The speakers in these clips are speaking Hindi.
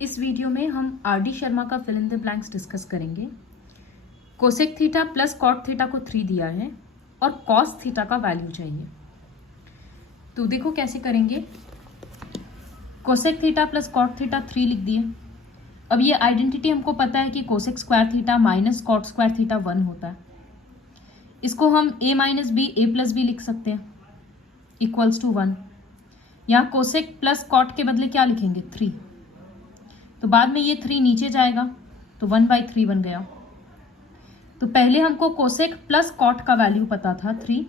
इस वीडियो में हम आर.डी. शर्मा का fill in the blanks discuss करेंगे। Cosec theta plus cot theta को 3 दिया है और कॉस थीटा का वैल्यू चाहिए। तो देखो कैसे करेंगे। Cosec theta plus cot theta 3 लिख दिए। अब ये आइडेंटिटी हमको पता है कि cosec square theta minus cot square theta 1 होता है। इसको हम a minus b a plus b लिख सकते हैं इक्वल्स टू 1। यहाँ कोसेक प्लस कॉट के बदले क्या लिखेंगे 3, तो बाद में ये 3 नीचे जाएगा तो 1/3 बन गया। तो पहले हमको कोसेक प्लस कॉट का वैल्यू पता था 3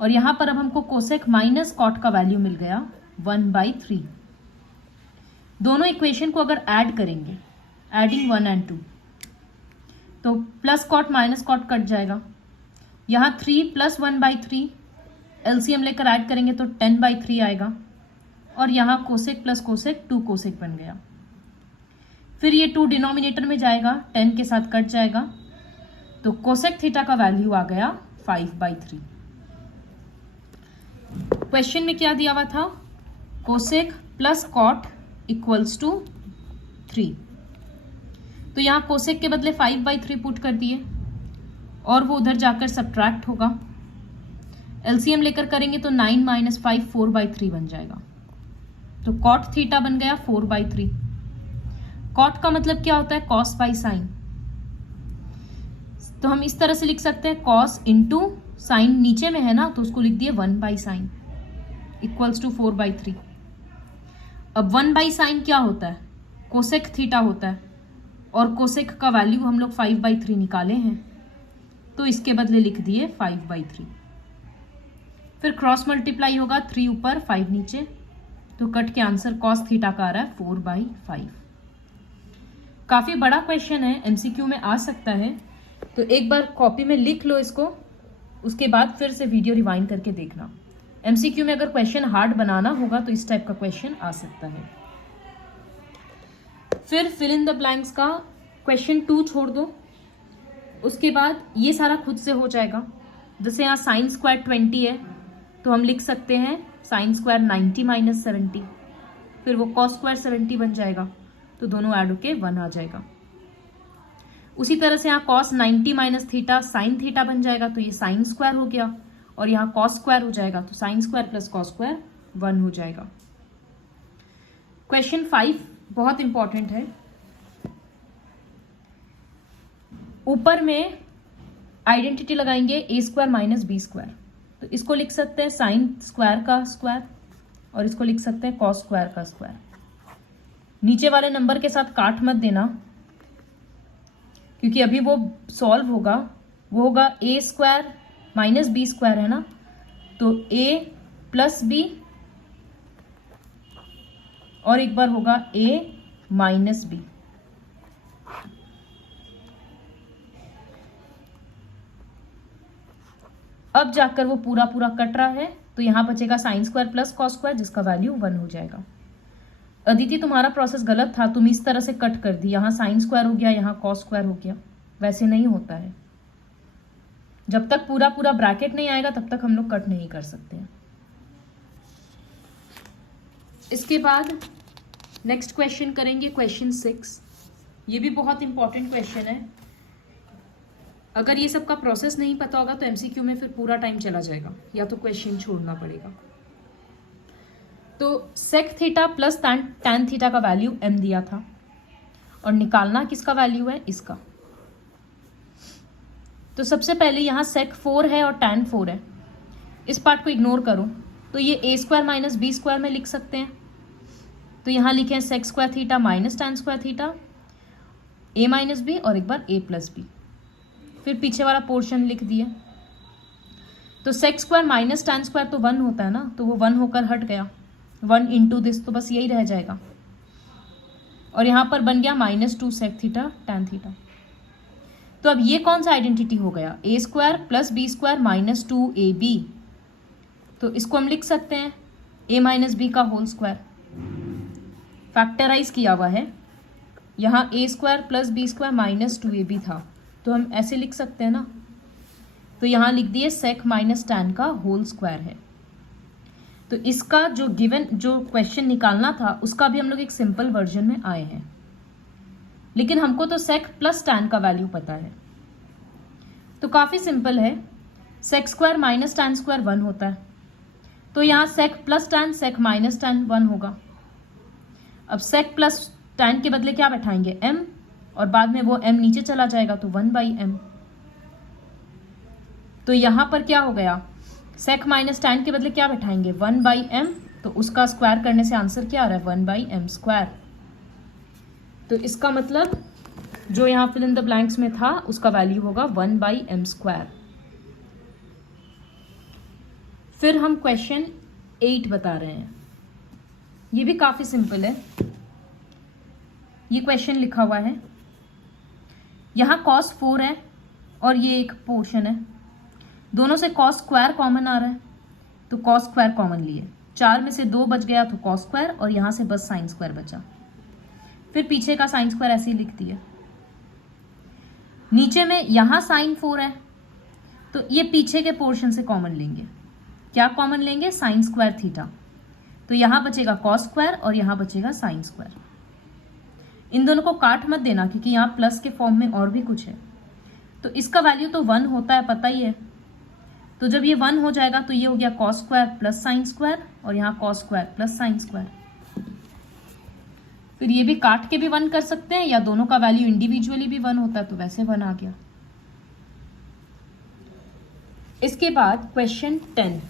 और यहाँ पर अब हमको कोसेक माइनस कॉट का वैल्यू मिल गया 1/3। दोनों इक्वेशन को अगर ऐड करेंगे, एडिंग 1 and 2, तो प्लस कॉट माइनस कॉट कट जाएगा। यहाँ 3 प्लस 1/3 एलसीएम लेकर ऐड करेंगे तो 10/3 आएगा और यहाँ कोसेक प्लस कोसेक 2 कोसेक बन गया। फिर ये 2 डिनोमिनेटर में जाएगा, 10 के साथ कट जाएगा, तो कोसेक थीटा का वैल्यू आ गया 5/3। क्वेश्चन में क्या दिया हुआ था, cosec plus cot equals to 3। तो यहाँ कोसेक के बदले 5/3 पुट कर दिए और वो उधर जाकर सब्ट्रैक्ट होगा। एलसीएम लेकर करेंगे तो 9 - 5 4/3 बन जाएगा। तो कॉट थीटा बन गया 4/3। कॉट का मतलब क्या होता है, कॉस बाई साइन। तो हम इस तरह से लिख सकते हैं कॉस इंटू साइन नीचे में है ना, तो उसको लिख दिए 1/sin इक्वल्स टू 4/3। अब 1/sin क्या होता है, कोसेक थीटा होता है और कोसेक का वैल्यू हम लोग 5/3 निकाले हैं, तो इसके बदले लिख दिए 5/3। फिर क्रॉस मल्टीप्लाई होगा, 3 ऊपर 5 नीचे, तो कट के आंसर कॉस थीटा का आ रहा है 4/5। काफ़ी बड़ा क्वेश्चन है, एमसीक्यू में आ सकता है, तो एक बार कॉपी में लिख लो इसको, उसके बाद फिर से वीडियो रिवाइंड करके देखना। एमसीक्यू में अगर क्वेश्चन हार्ड बनाना होगा तो इस टाइप का क्वेश्चन आ सकता है। फिर फिल इन द ब्लैंक्स का क्वेश्चन 2 छोड़ दो, उसके बाद ये सारा खुद से हो जाएगा। जैसे यहाँ साइन स्क्वायर 20 है तो हम लिख सकते हैं साइन स्क्वायर 90 - 70, फिर वो कॉस स्क्वायर 70 बन जाएगा, तो दोनों ऐड होके 1 आ जाएगा। उसी तरह से यहाँ कॉस 90 - थीटा साइन थीटा बन जाएगा, तो ये साइन स्क्वायर हो गया और यहाँ कॉस स्क्वायर हो जाएगा, तो sine square plus cos square 1 हो जाएगा। क्वेश्चन 5 बहुत इंपॉर्टेंट है। ऊपर में आइडेंटिटी लगाएंगे a² - b², तो इसको लिख सकते हैं साइन स्क्वायर का स्क्वायर और इसको लिख सकते हैं कॉस स्क्वायर का स्क्वायर। नीचे वाले नंबर के साथ काट मत देना, क्योंकि अभी वो सॉल्व होगा, वो होगा a² - b² है ना, तो a प्लस b और एक बार होगा a माइनस b। अब जाकर वो पूरा पूरा कट रहा है, तो यहां बचेगा sine square plus cos square, जिसका वैल्यू 1 हो जाएगा। अदिति, तुम्हारा प्रोसेस गलत था, तुम इस तरह से कट कर दी, यहाँ साइन स्क्वायर हो गया, यहाँ कॉस स्क्वायर हो गया। वैसे नहीं होता है, जब तक पूरा पूरा ब्रैकेट नहीं आएगा तब तक हम लोग कट नहीं कर सकते हैं। इसके बाद नेक्स्ट क्वेश्चन करेंगे, क्वेश्चन 6। ये भी बहुत इंपॉर्टेंट क्वेश्चन है। अगर ये सब का प्रोसेस नहीं पता होगा तो एमसीक्यू में फिर पूरा टाइम चला जाएगा, या तो क्वेश्चन छोड़ना पड़ेगा। तो sec theta plus tan theta का वैल्यू m दिया था और निकालना किसका वैल्यू है, इसका। तो सबसे पहले यहाँ सेक 4 है और टैन 4 है, इस पार्ट को इग्नोर करो, तो ये a² - b² में लिख सकते हैं। तो यहाँ लिखें sec square theta minus tan square theta, a - b और एक बार a + b, फिर पीछे वाला पोर्शन लिख दिया। तो sec square minus tan square तो 1 होता है ना, तो वो 1 होकर हट गया, 1 इंटू दिस, तो बस यही रह जाएगा। और यहाँ पर बन गया -2 सेक थीटा टैन थीटा। तो अब ये कौन सा आइडेंटिटी हो गया, a² + b² - 2ab। तो इसको हम लिख सकते हैं a - b का होल स्क्वायर, फैक्टराइज किया हुआ है। यहाँ a² + b² - 2ab था, तो हम ऐसे लिख सकते हैं ना, तो यहाँ लिख दिए सेक माइनस टैन का होल स्क्वायर है। तो इसका जो गिवन जो क्वेश्चन निकालना था उसका भी हम लोग एक सिंपल वर्जन में आए हैं, लेकिन हमको तो सेक प्लस टैन का वैल्यू पता है। तो काफी सिंपल है, sec square minus tan square 1 होता है, तो यहाँ sec plus tan sec minus tan 1 होगा। अब सेक प्लस टैन के बदले क्या बैठाएंगे, m, और बाद में वो m नीचे चला जाएगा तो 1/m। तो यहां पर क्या हो गया, सेक माइनस टैन के बदले क्या बैठाएंगे, 1/m, तो उसका स्क्वायर करने से आंसर क्या आ रहा है, 1/m स्क्वायर। तो इसका मतलब जो यहाँ फिल इन द ब्लैंक्स में था उसका वैल्यू होगा 1/m स्क्वायर। फिर हम क्वेश्चन 8 बता रहे हैं, ये भी काफी सिंपल है। ये क्वेश्चन लिखा हुआ है, यहाँ cos 4 है और ये एक पोर्शन है, दोनों से cos स्क्वायर कॉमन आ रहा है, तो cos स्क्वायर कॉमन लिए, 4 में से 2 बच गया तो cos स्क्वायर, और यहाँ से बस साइन स्क्वायर बचा। फिर पीछे का साइन स्क्वायर ऐसे ही लिख दिया। नीचे में यहाँ साइन 4 है, तो ये पीछे के पोर्शन से कॉमन लेंगे। क्या कॉमन लेंगे, साइन स्क्वायर थीटा, तो यहाँ बचेगा cos स्क्वायर और यहाँ बचेगा साइन स्क्वायर। इन दोनों को काट मत देना क्योंकि यहाँ प्लस के फॉर्म में और भी कुछ है। तो इसका वैल्यू तो 1 होता है, पता ही है, तो जब ये 1 हो जाएगा तो ये हो गया cos square plus sine square, और यहाँ cos square plus sine square. फिर ये भी काट के भी 1 कर सकते हैं, या दोनों का वैल्यू इंडिविजुअली भी 1 होता है, तो वैसे 1 आ गया। इसके बाद question 10,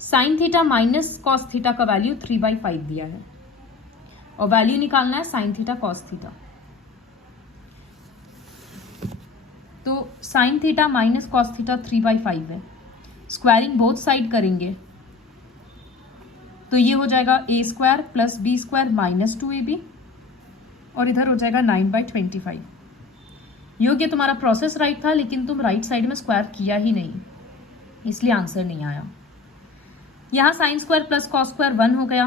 sine theta minus cos theta का वैल्यू 3/5 दिया है और वैल्यू निकालना है साइन थीटा कॉस थीटा। तो sine theta minus cos theta 3/5 है, स्क्वायरिंग बोथ साइड करेंगे तो ये हो जाएगा a square plus b square minus 2ab, और इधर हो जाएगा 9/25। योग्य तुम्हारा प्रोसेस राइट था, लेकिन तुम राइट साइड में स्क्वायर किया ही नहीं, इसलिए आंसर नहीं आया। यहाँ sine square plus cos square 1 हो गया,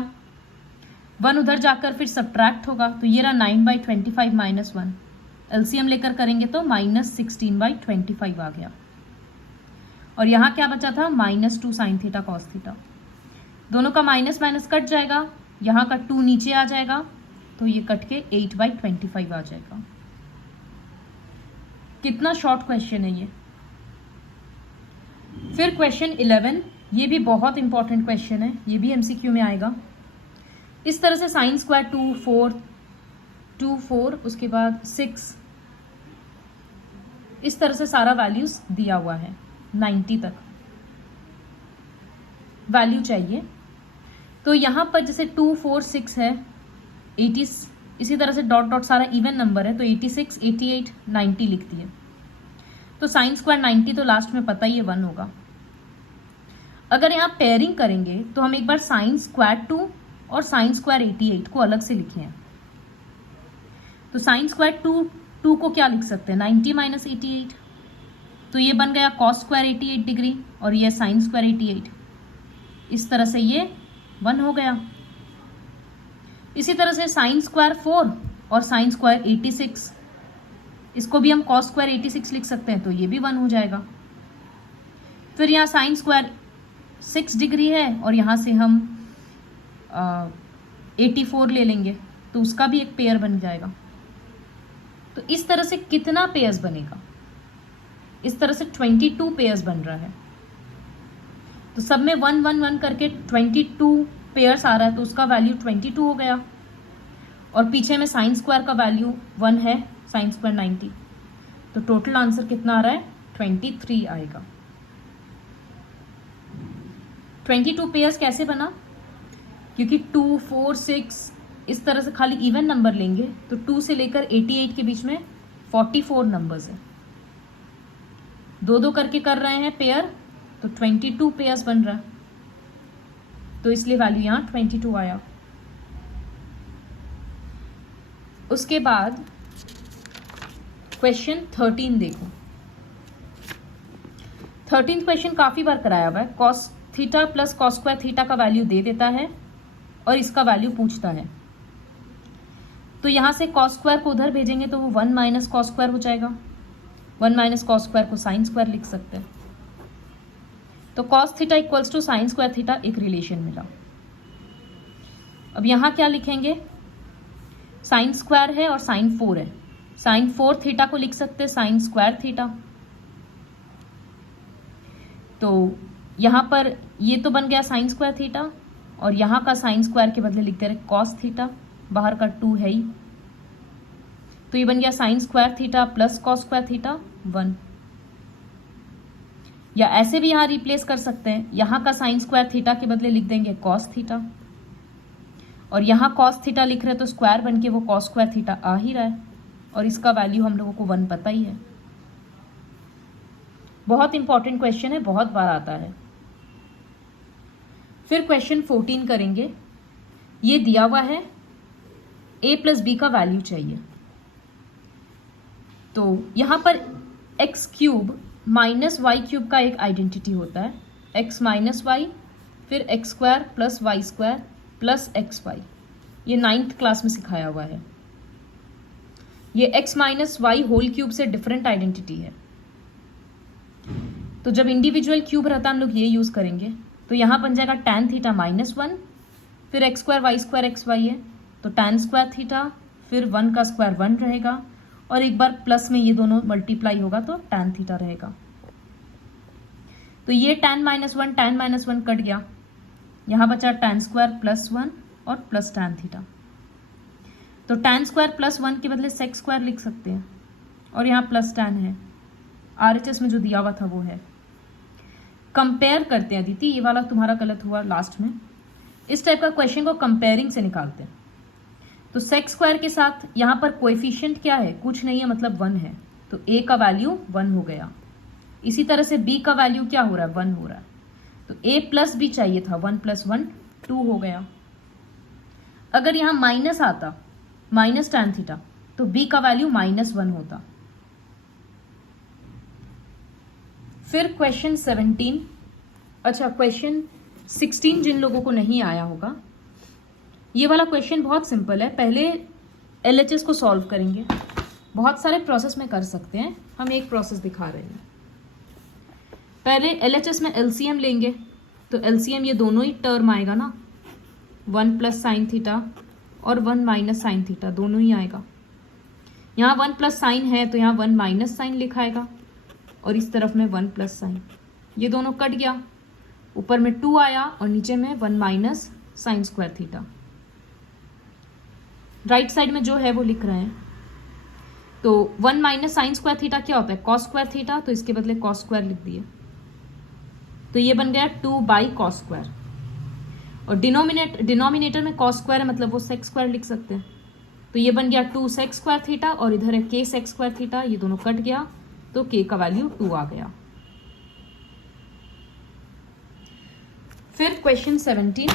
1 उधर जाकर फिर सब्ट्रैक्ट होगा, तो ये रहा 9/25 माइनस 1, एलसीएम लेकर करेंगे तो -16/25 आ गया। और यहाँ क्या बचा था, -2 साइन थीटा कॉस थीटा, दोनों का माइनस माइनस कट जाएगा, यहाँ का 2 नीचे आ जाएगा, तो ये कट के 8/25 आ जाएगा। कितना शॉर्ट क्वेश्चन है ये। फिर क्वेश्चन 11, ये भी बहुत इंपॉर्टेंट क्वेश्चन है, ये भी एमसीक्यू में आएगा। इस तरह से साइन स्क्वायर 2 4 उसके बाद 6, इस तरह से सारा वैल्यूज दिया हुआ है, 90 तक वैल्यू चाहिए। तो यहाँ पर जैसे 2 4 6 है, 80, इसी तरह से डॉट डॉट सारा इवन नंबर है, तो 86 88 90 लिख दिए। तो साइन स्क्वायर 90 तो लास्ट में पता ही है 1 होगा। अगर यहाँ पेयरिंग करेंगे तो हम एक बार साइन स्क्वायर 2 और साइन स्क्वायर 88 को अलग से लिखे हैं। तो साइन स्क्वायर 2 को क्या लिख सकते हैं, 90 माइनस 88, तो ये बन गया कॉस स्क्वायर 88 डिग्री, और ये साइन स्क्वायर 88, इस तरह से ये 1 हो गया। इसी तरह से साइन स्क्वायर 4 और साइन स्क्वायर 86, इसको भी हम कॉस स्क्वायर 86 लिख सकते हैं, तो ये भी 1 हो जाएगा। फिर यहाँ साइन स्क्वायर 6 डिग्री है और यहाँ से हम 84 ले लेंगे, तो उसका भी एक पेयर बन जाएगा। तो इस तरह से कितना पेयर्स बनेगा, इस तरह से 22 पेयर्स बन रहा है। तो सब में 1 1 1 करके 22 पेयर्स आ रहा है, तो उसका वैल्यू 22 हो गया। और पीछे में साइन स्क्वायर का वैल्यू 1 है, साइन स्क्वायर 90, तो टोटल आंसर कितना आ रहा है, 23 आएगा। 22 पेयर्स कैसे बना, क्योंकि 2 4 6 इस तरह से खाली इवन नंबर लेंगे, तो 2 से लेकर 88 के बीच में 44 नंबर्स है, 2 करके कर रहे हैं पेयर, तो 22 पेयर्स बन रहा है, तो इसलिए वैल्यू यहाँ 22 आया। उसके बाद क्वेश्चन 13 देखो, 13th क्वेश्चन काफी बार कराया हुआ है। Cos theta plus cos square theta का वैल्यू दे देता है और इसका वैल्यू पूछता है। तो यहां से कॉस स्क्वायर को उधर भेजेंगे तो वो 1 माइनस कॉस स्क्वायर हो जाएगा, 1 माइनस कॉस स्क्वायर को साइन स्क्वायर लिख सकते हैं। तो cos theta equals to sine square theta एक रिलेशन मिला। अब यहाँ क्या लिखेंगे, साइन स्क्वायर है और साइन 4 है, साइन 4 थीटा को लिख सकते हैं साइन स्क्वायर थीटा। तो यहाँ पर ये तो बन गया साइन स्क्वायर थीटा, और यहाँ का साइन स्क्वायर के बदले लिखते रहे कॉस थीटा, बाहर का 2 है ही, तो ये बन गया sign square theta plus cos square theta 1। या ऐसे भी यहाँ रिप्लेस कर सकते हैं, यहाँ का साइन स्क्वायर थीटा के बदले लिख देंगे कॉस थीटा, और यहाँ कॉस थीटा लिख रहे हैं तो स्क्वायर बन के वो कॉस स्क्वायर थीटा आ ही रहा है, और इसका वैल्यू हम लोगों को 1 पता ही है। बहुत इंपॉर्टेंट क्वेश्चन है, बहुत बार आता है। फिर क्वेश्चन 14 करेंगे। ये दिया हुआ है a प्लस बी का वैल्यू चाहिए, तो यहाँ पर x cube minus y cube का एक आइडेंटिटी होता है, एक्स माइनस वाई, फिर x square plus y square plus x y, ये 9th क्लास में सिखाया हुआ है। ये x minus y whole cube से डिफरेंट आइडेंटिटी है, तो जब इंडिविजुअल क्यूब रहता है हम लोग ये यूज करेंगे। तो यहाँ बन जाएगा tan थीटा -1, फिर x square y square x y है तो tan स्क्वायर थीटा, फिर 1 का स्क्वायर 1 रहेगा, और एक बार प्लस में ये दोनों मल्टीप्लाई होगा तो tan थीटा रहेगा। तो ये tan -1 कट गया, यहाँ बचा tan स्क्वायर प्लस 1 और प्लस tan थीटा। तो tan स्क्वायर प्लस 1 के बदले sec स्क्वायर लिख सकते हैं, और यहाँ प्लस tan है, RHS में जो दिया हुआ था वो है। कंपेयर करते हैं अदिति, ये वाला तुम्हारा गलत हुआ लास्ट में। इस टाइप का क्वेश्चन को कंपेयरिंग से निकालते हैं। तो सेक स्क्वायर के साथ यहाँ पर कोएफिशिएंट क्या है, कुछ नहीं है, मतलब 1 है, तो a का वैल्यू 1 हो गया। इसी तरह से b का वैल्यू क्या हो रहा है, 1 हो रहा है, तो a प्लस b चाहिए था, 1 प्लस 1 2 हो गया। अगर यहाँ माइनस आता, माइनस tan थीटा, तो b का वैल्यू -1 होता। फिर क्वेश्चन 17, अच्छा क्वेश्चन 16 जिन लोगों को नहीं आया होगा, ये वाला क्वेश्चन बहुत सिंपल है। पहले LHS को सॉल्व करेंगे, बहुत सारे प्रोसेस में कर सकते हैं, हम एक प्रोसेस दिखा रहे हैं। पहले LHS में LCM लेंगे, तो LCM ये दोनों ही टर्म आएगा ना, 1 प्लस साइन थीटा और 1 माइनस साइन थीटा, दोनों ही आएगा। यहाँ 1 प्लस साइन है तो यहाँ 1 माइनस साइन लिखाएगा, और इस तरफ में 1 प्लस साइन, ये दोनों कट गया, ऊपर में 2 आया और नीचे में 1 minus sign square theta. Right side में जो है वो लिख रहे हैं, तो 1 माइनस साइन स्क्वायर थीटा क्या होता है, कॉस स्क्वायर थीटा, तो इसके बदले कॉस स्क्वायर लिख दिए, तो ये बन गया 2 बाई कॉस स्क्वायर, और डिनोमिनेटर में कॉस स्क्वायर है मतलब वो सेक स्क्वायर लिख सकते हैं, तो ये बन गया 2 सेक स्क्वायर थीटा, और इधर है k सेक स्क्वायर थीटा, ये दोनों कट गया तो k का वैल्यू 2 आ गया। फिर क्वेश्चन 17,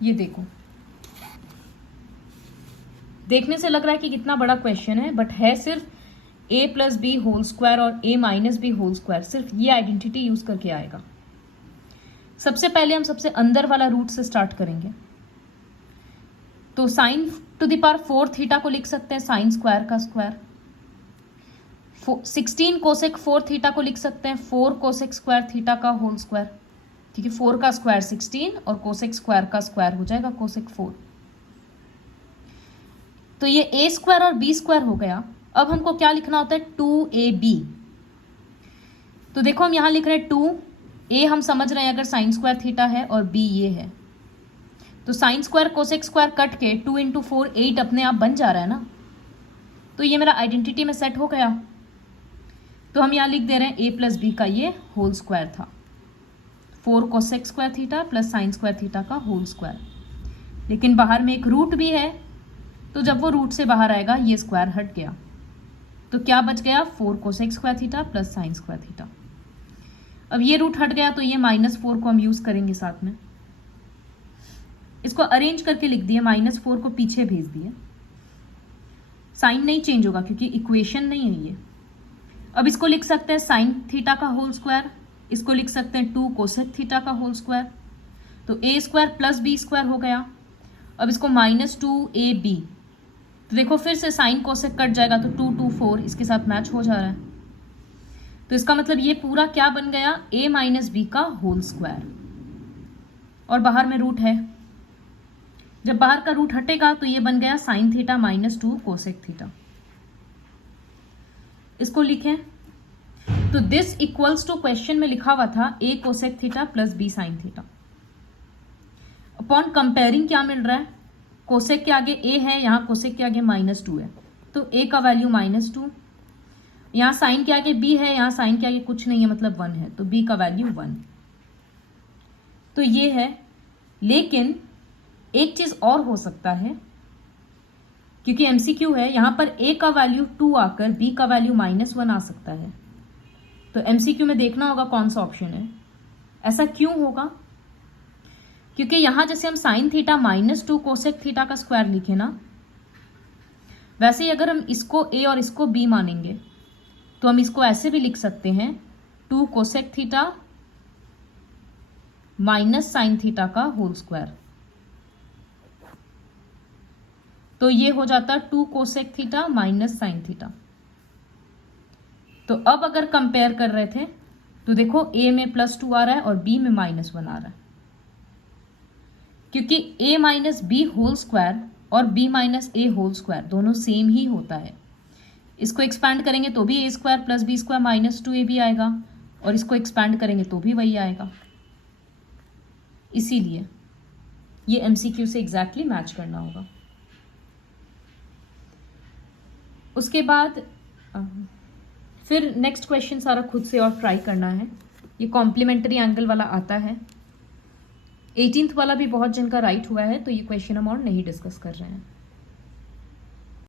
ये देखो, देखने से लग रहा है कि कितना बड़ा क्वेश्चन है, बट है सिर्फ a plus b whole square और a minus b whole square, सिर्फ ये आइडेंटिटी यूज करके आएगा। सबसे पहले हम सबसे अंदर वाला रूट से स्टार्ट करेंगे, तो sign to the power 4 theta को लिख सकते हैं साइन स्क्वायर का स्क्वायर, 16 कोसेक 4 थीटा को लिख सकते हैं 4 कोसेक स्क्वायर थीटा का होल स्क्वायर, क्योंकि 4 का स्क्वायर 16 और कोसेक स्क्वायर का स्क्वायर हो जाएगा कोसेक 4। तो ये a स्क्वायर और b स्क्वायर हो गया। अब हमको क्या लिखना होता है, 2ab। तो देखो हम यहाँ लिख रहे हैं 2a, हम समझ रहे हैं अगर साइन स्क्वायर थीटा है और b ये है, तो sine square cosec square cut के 2 × 4 8 अपने आप बन जा रहा है ना, तो ये मेरा आइडेंटिटी में सेट हो गया। तो हम यहाँ लिख दे रहे हैं a प्लस बी का ये होल स्क्वायर था, 4 cosec square theta plus sign square theta का होल स्क्वायर, लेकिन बाहर में एक रूट भी है, तो जब वो रूट से बाहर आएगा ये स्क्वायर हट गया, तो क्या बच गया, 4 cosec square theta plus sign square theta. अब ये रूट हट गया तो ये -4 को हम यूज करेंगे साथ में, इसको अरेंज करके लिख दिए, -4 को पीछे भेज दिए, साइन नहीं चेंज होगा क्योंकि इक्वेशन नहीं है ये। अब इसको लिख सकते हैं साइन थीटा का होल स्क्वायर, इसको लिख सकते हैं 2 कोसेक थीटा का होल स्क्वायर, तो a square plus b square हो गया। अब इसको -2ab, तो देखो फिर से साइन कोसेक कट जाएगा तो 2 2 4 इसके साथ मैच हो जा रहा है, तो इसका मतलब ये पूरा क्या बन गया, a माइनस बी का होल स्क्वायर, और बाहर में रूट है। जब बाहर का रूट हटेगा तो ये बन गया sine theta minus 2 cosec theta. इसको लिखें तो दिस इक्वल्स टू, क्वेश्चन में लिखा हुआ था a cosec theta plus b sine theta. Upon comparing क्या मिल रहा है, कोसेक के आगे a है, यहाँ कोसेक के आगे -2 है, तो a का वैल्यू -2, यहाँ साइन के आगे b है, यहाँ साइन के आगे कुछ नहीं है मतलब 1 है, तो b का वैल्यू 1। तो ये है। लेकिन एक चीज और हो सकता है, क्योंकि MCQ है, यहां पर a का वैल्यू 2 आकर b का वैल्यू -1 आ सकता है। तो MCQ में देखना होगा कौन सा ऑप्शन है। ऐसा क्यों होगा, क्योंकि यहां जैसे हम साइन थीटा -2 कोसेक थीटा का स्क्वायर लिखे ना, वैसे ही अगर हम इसको a और इसको b मानेंगे तो हम इसको ऐसे भी लिख सकते हैं 2 cosec theta minus sine theta का होल स्क्वायर। तो ये हो जाता 2 cosec theta minus sine theta. तो अब अगर कंपेयर कर रहे थे तो देखो a में +2 आ रहा है और b में -1 आ रहा है, क्योंकि a minus b whole square और b minus a whole square दोनों सेम ही होता है। इसको एक्सपैंड करेंगे तो भी a square plus b square -2ab आएगा, और इसको एक्सपैंड करेंगे तो भी वही आएगा। इसीलिए ये MCQ से एग्जैक्टली मैच करना होगा। उसके बाद फिर नेक्स्ट क्वेश्चन सारा खुद से और ट्राई करना है। ये कॉम्प्लीमेंट्री एंगल वाला आता है। 18th वाला भी बहुत जिनका राइट हुआ है, तो ये क्वेश्चन हम और नहीं डिस्कस कर रहे हैं।